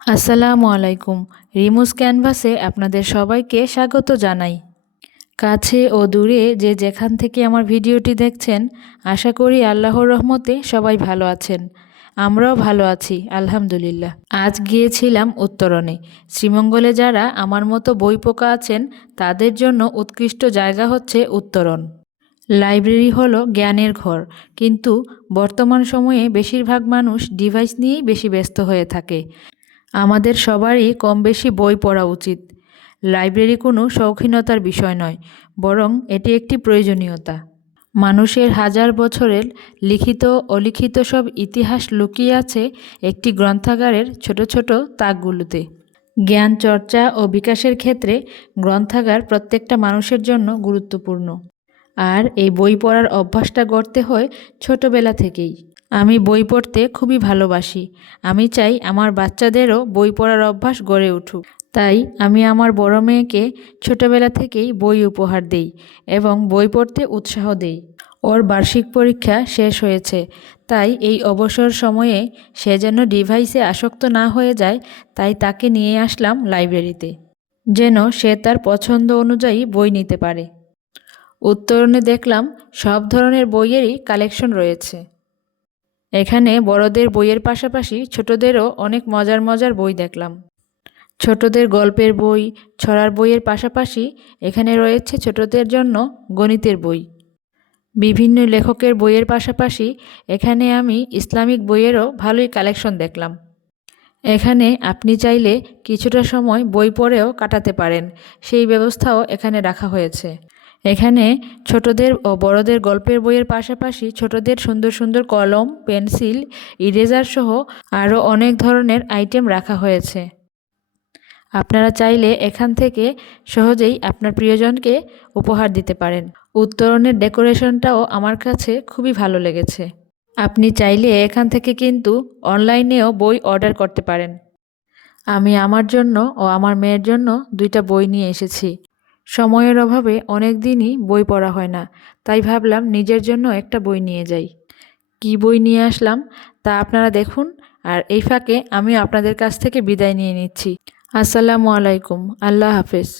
আসসালামু আলাইকুম। রিমুস ক্যানভাসে আপনাদের সবাইকে স্বাগত জানাই। কাছে ও দূরে যে যেখান থেকে আমার ভিডিওটি দেখছেন, আশা করি আল্লাহর রহমতে সবাই ভালো আছেন। আমরাও ভালো আছি আলহামদুলিল্লাহ। আজ গিয়েছিলাম উত্তরণে। শ্রীমঙ্গলে যারা আমার মতো বই পোকা আছেন তাদের জন্য উৎকৃষ্ট জায়গা হচ্ছে উত্তরণ। লাইব্রেরি হলো জ্ঞানের ঘর, কিন্তু বর্তমান সময়ে বেশিরভাগ মানুষ ডিভাইস নিয়েই বেশি ব্যস্ত হয়ে থাকে। আমাদের সবারই কম বেশি বই পড়া উচিত। লাইব্রেরি কোনো শৌখিনতার বিষয় নয়, বরং এটি একটি প্রয়োজনীয়তা। মানুষের হাজার বছরের লিখিত অলিখিত সব ইতিহাস লুকিয়ে আছে একটি গ্রন্থাগারের ছোট ছোট তাকগুলোতে। জ্ঞান চর্চা ও বিকাশের ক্ষেত্রে গ্রন্থাগার প্রত্যেকটা মানুষের জন্য গুরুত্বপূর্ণ। আর এই বই পড়ার অভ্যাসটা গড়তে হয় ছোটবেলা থেকেই। আমি বই পড়তে খুবই ভালোবাসি। আমি চাই আমার বাচ্চাদেরও বই পড়ার অভ্যাস গড়ে উঠুক। তাই আমি আমার বড় মেয়েকে ছোটবেলা থেকেই বই উপহার দেই এবং বই পড়তে উৎসাহ দেই। ওর বার্ষিক পরীক্ষা শেষ হয়েছে, তাই এই অবসর সময়ে সে যেন ডিভাইসে আসক্ত না হয়ে যায়, তাই তাকে নিয়ে আসলাম লাইব্রেরিতে, যেন সে তার পছন্দ অনুযায়ী বই নিতে পারে। উত্তরণে দেখলাম সব ধরনের বইয়েরই কালেকশন রয়েছে। এখানে বড়দের বইয়ের পাশাপাশি ছোটদেরও অনেক মজার মজার বই দেখলাম। ছোটদের গল্পের বই, ছড়ার বইয়ের পাশাপাশি এখানে রয়েছে ছোটদের জন্য গণিতের বই। বিভিন্ন লেখকের বইয়ের পাশাপাশি এখানে আমি ইসলামিক বইয়েরও ভালোই কালেকশন দেখলাম। এখানে আপনি চাইলে কিছুটা সময় বই পড়েও কাটাতে পারেন, সেই ব্যবস্থাও এখানে রাখা হয়েছে। এখানে ছোটদের ও বড়দের গল্পের বইয়ের পাশাপাশি ছোটদের সুন্দর সুন্দর কলম, পেন্সিল, ইরেজার সহ আরও অনেক ধরনের আইটেম রাখা হয়েছে। আপনারা চাইলে এখান থেকে সহজেই আপনার প্রিয়জনকে উপহার দিতে পারেন। উত্তরণের ডেকোরেশনটাও আমার কাছে খুবই ভালো লেগেছে। আপনি চাইলে এখান থেকে কিন্তু অনলাইনেও বই অর্ডার করতে পারেন। আমি আমার জন্য ও আমার মেয়ের জন্য 2টা বই নিয়ে এসেছি। সময়ের অভাবে অনেক দিনই বই পড়া হয় না, তাই ভাবলাম নিজের জন্য একটা বই নিয়ে যাই। কী বই নিয়ে আসলাম তা আপনারা দেখুন, আর এই ফাঁকে আমি আপনাদের কাছ থেকে বিদায় নিয়ে নিচ্ছি। আসসালামু আলাইকুম। আল্লাহ হাফেজ।